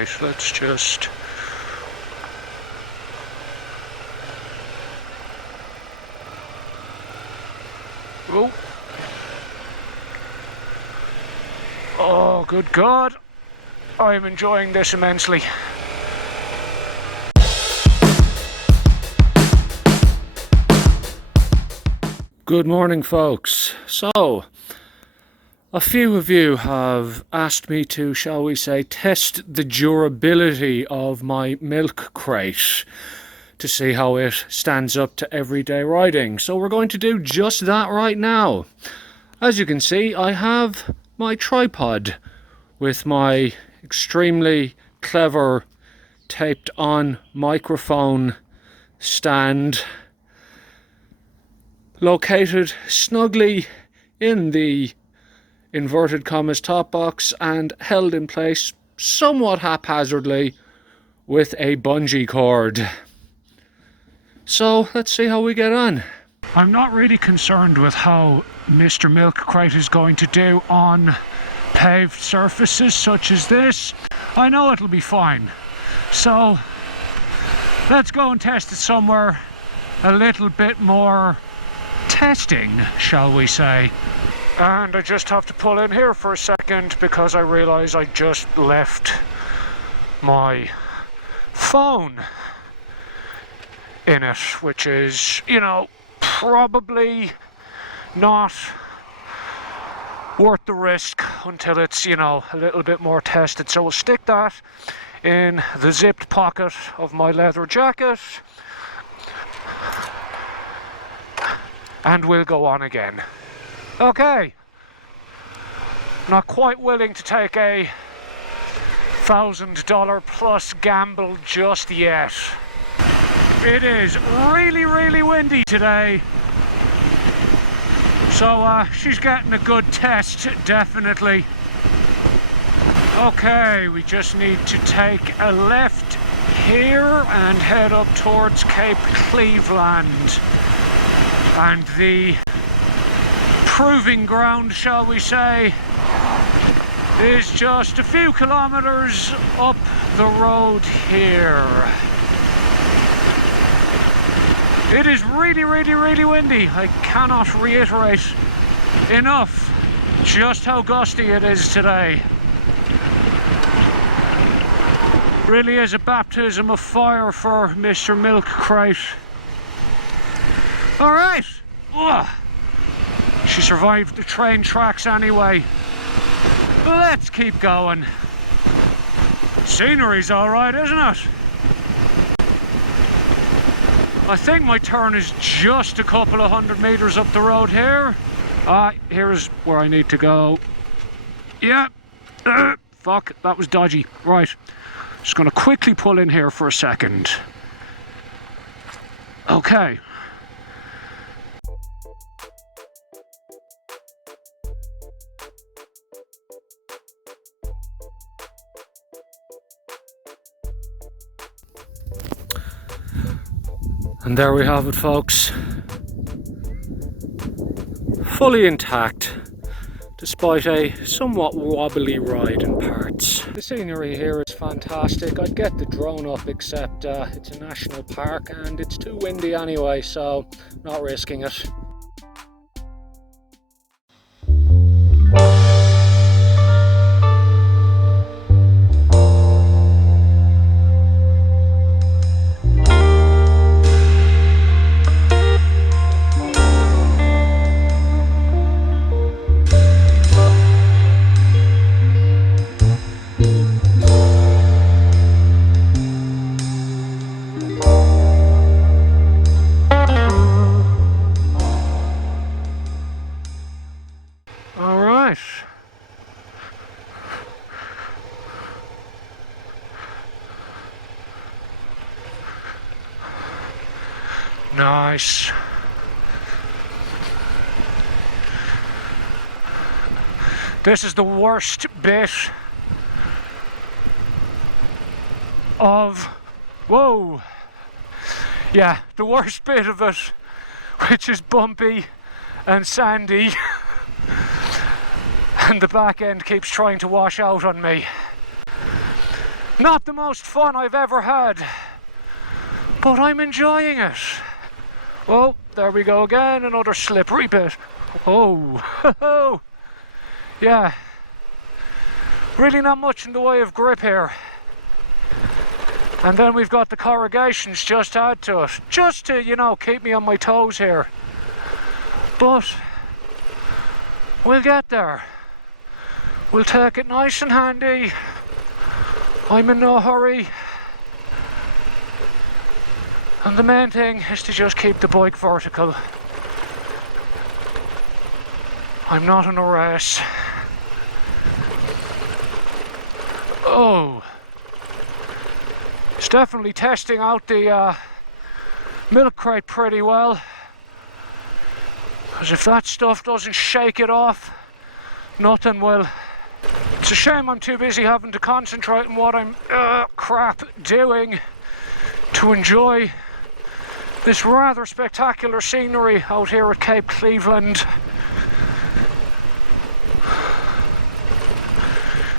Right, let's just... Oh. Oh, good God. I'm enjoying this immensely. Good morning, folks. So, a few of you have asked me to, shall we say, test the durability of my milk crate to see how it stands up to everyday riding. So we're going to do just that right now. As you can see, I have my tripod with my extremely clever taped on microphone stand located snugly in the inverted commas top box and held in place somewhat haphazardly with a bungee cord. So let's see how we get on. I'm not really concerned with how Mr. Milk Crate is going to do on paved surfaces such as this. I know it'll be fine. So let's go and test it somewhere a little bit more testing, shall we say. And I just have to pull in here for a second because I realise I just left my phone in it, which is, you know, probably not worth the risk until it's, you know, a little bit more tested. So we'll stick that in the zipped pocket of my leather jacket and we'll go on again. Okay, not quite willing to take a $1,000 plus gamble just yet. It is really, really windy today. So she's getting a good test, definitely. Okay, we just need to take a left here and head up towards Cape Cleveland. And the proving ground, shall we say, is just a few kilometers up the road here. It is really, really, really windy. I cannot reiterate enough just how gusty it is today. Really is a baptism of fire for Mr. Milk Crate. All right. Ugh. She survived the train tracks anyway. Let's keep going. Scenery's all right, isn't it? I think my turn is just a couple of 100 meters up the road here. Here's where I need to go. Yeah. Fuck, that was dodgy. Right. Just gonna quickly pull in here for a second. Okay. And there we have it, folks. Fully intact, despite a somewhat wobbly ride in parts. The scenery here is fantastic. I'd get the drone up, except it's a national park and it's too windy anyway, so not risking it. Nice. This is the worst bit of, whoa, yeah, the worst bit of it, which is bumpy and sandy, and the back end keeps trying to wash out on me. Not the most fun I've ever had, but I'm enjoying it. Oh, there we go again, another slippery bit. Oh, yeah. Really not much in the way of grip here. And then we've got the corrugations just to add to it. Just to, you know, keep me on my toes here. But we'll get there. We'll take it nice and handy. I'm in no hurry. And the main thing is to just keep the bike vertical. I'm not in a race. Oh. It's definitely testing out the milk crate pretty well. Because if that stuff doesn't shake it off, nothing will. It's a shame I'm too busy having to concentrate on what I'm doing to enjoy this rather spectacular scenery out here at Cape Cleveland.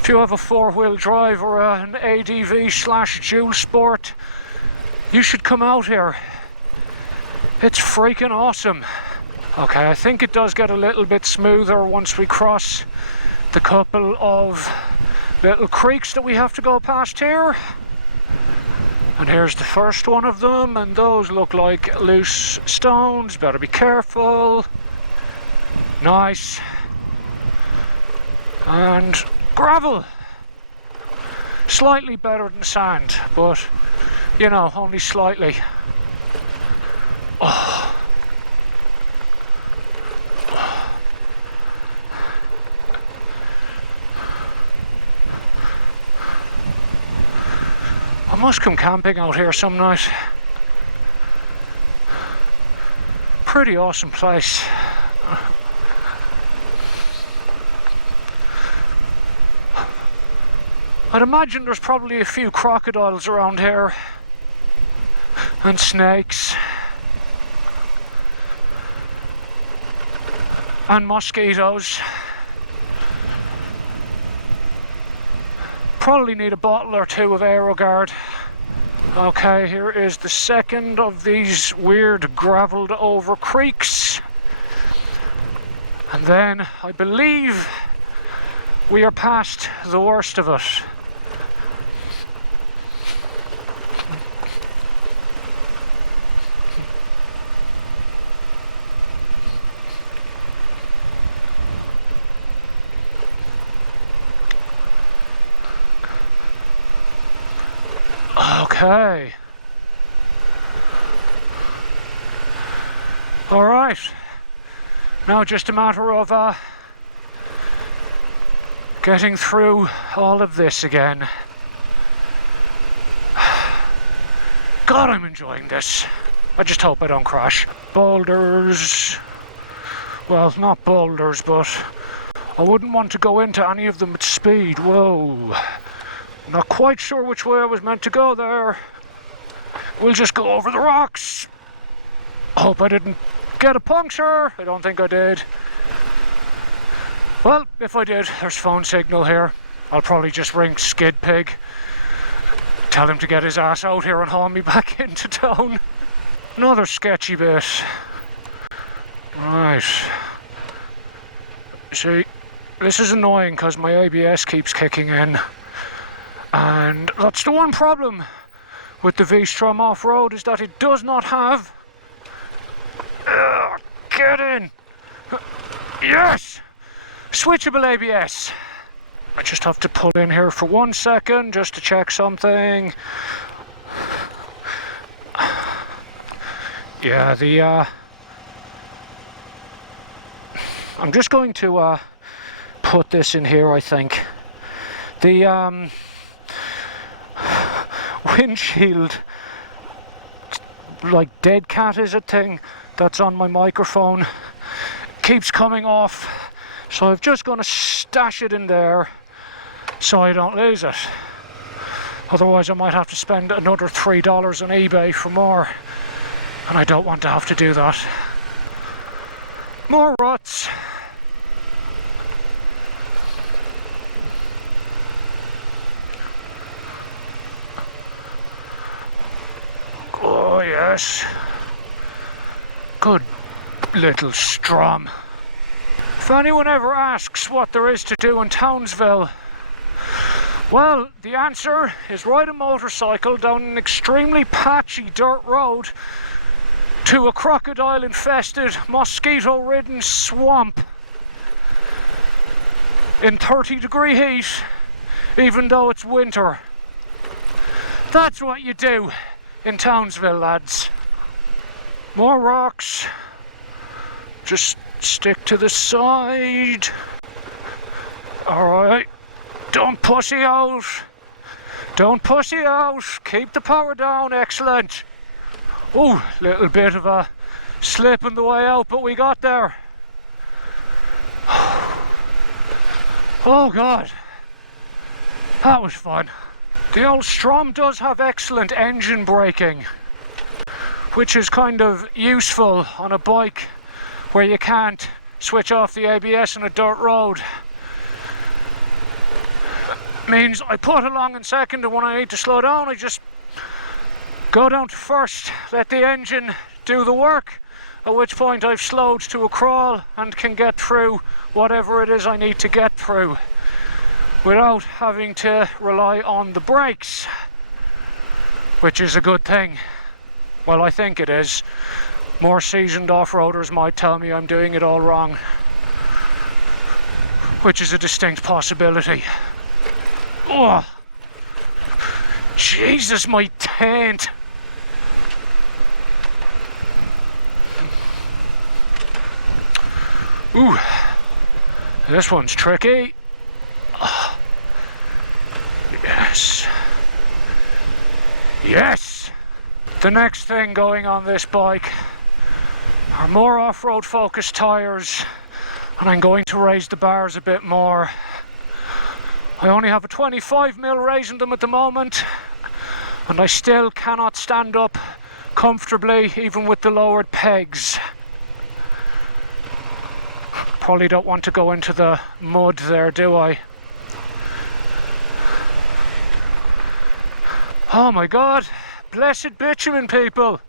If you have a four-wheel drive or an ADV/dual sport, you should come out here. It's freaking awesome. Okay, I think it does get a little bit smoother once we cross the couple of little creeks that we have to go past here. And here's the first one of them, and those look like loose stones. Better be careful. Nice. And gravel. Slightly better than sand, but you know, only slightly. Oh. I must come camping out here some night. Pretty awesome place. I'd imagine there's probably a few crocodiles around here. And snakes. And mosquitoes. Probably need a bottle or two of AeroGuard. Okay, here is the second of these weird gravelled over creeks. And then I believe we are past the worst of it. Okay. All right. Now just a matter of getting through all of this again. God, I'm enjoying this. I just hope I don't crash. Boulders. Well, not boulders, but I wouldn't want to go into any of them at speed. Whoa. Not quite sure which way I was meant to go there. We'll just go over the rocks. Hope I didn't get a puncture. I don't think I did. Well, if I did, there's phone signal here. I'll probably just ring Skid Pig. Tell him to get his ass out here and haul me back into town. Another sketchy bit. Right. See, this is annoying because my ABS keeps kicking in. And that's the one problem with the V-Strom off-road, is that it does not have... get in! Yes! Switchable ABS. I just have to pull in here for 1 second just to check something. Yeah, I'm just going to put this in here, I think. The windshield, like dead cat is a thing that's on my microphone, keeps coming off, so I'm just going to stash it in there so I don't lose it. Otherwise I might have to spend another $3 on eBay for more, and I don't want to have to do that. More ruts. Yes. Good little Strom. If anyone ever asks what there is to do in Townsville, well, the answer is ride a motorcycle down an extremely patchy dirt road to a crocodile-infested, mosquito-ridden swamp in 30-degree heat, even though it's winter. That's what you do in Townsville, lads. More rocks. Just stick to the side. Alright. Don't pussy out. Don't pussy out. Keep the power down. Excellent. Oh, little bit of a slip on the way out, but we got there. Oh God. That was fun. The old Strom does have excellent engine braking, which is kind of useful on a bike where you can't switch off the ABS on a dirt road. Means I put along in second, and when I need to slow down I just go down to first, let the engine do the work, at which point I've slowed to a crawl and can get through whatever it is I need to get through without having to rely on the brakes, which is a good thing. Well, I think it is. More seasoned off-roaders might tell me I'm doing it all wrong, which is a distinct possibility. Oh, Jesus, my taint. Ooh, this one's tricky. Oh, yes. Yes! The next thing going on this bike are more off-road focused tyres, and I'm going to raise the bars a bit more. I only have a 25mm raise in them at the moment, and I still cannot stand up comfortably even with the lowered pegs. Probably don't want to go into the mud there, do I? Oh my God, blessed bitumen, people.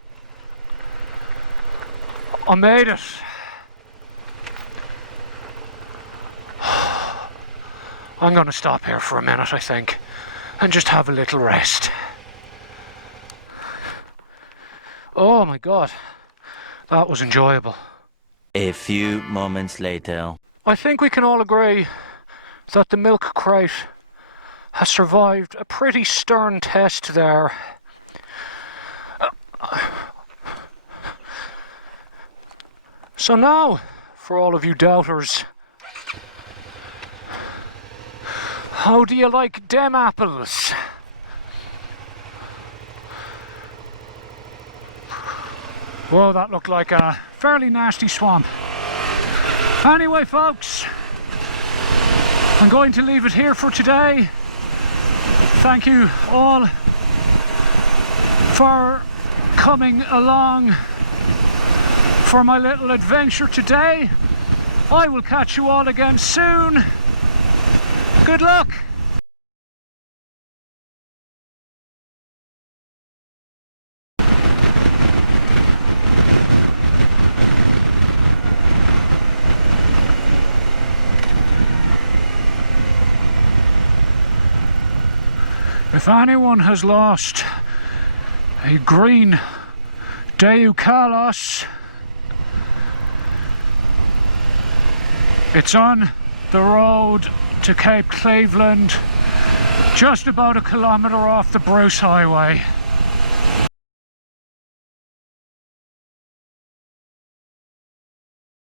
I made it. I'm going to stop here for a minute, I think, and just have a little rest. Oh my God, that was enjoyable. A few moments later. I think we can all agree that the milk crate has survived a pretty stern test there. So now, for all of you doubters, how do you like dem apples? Whoa, that looked like a fairly nasty swamp. Anyway, folks, I'm going to leave it here for today. Thank you all for coming along for my little adventure today. I will catch you all again soon. Good luck. If anyone has lost a green Deucalos, it's on the road to Cape Cleveland, just about a kilometre off the Bruce Highway.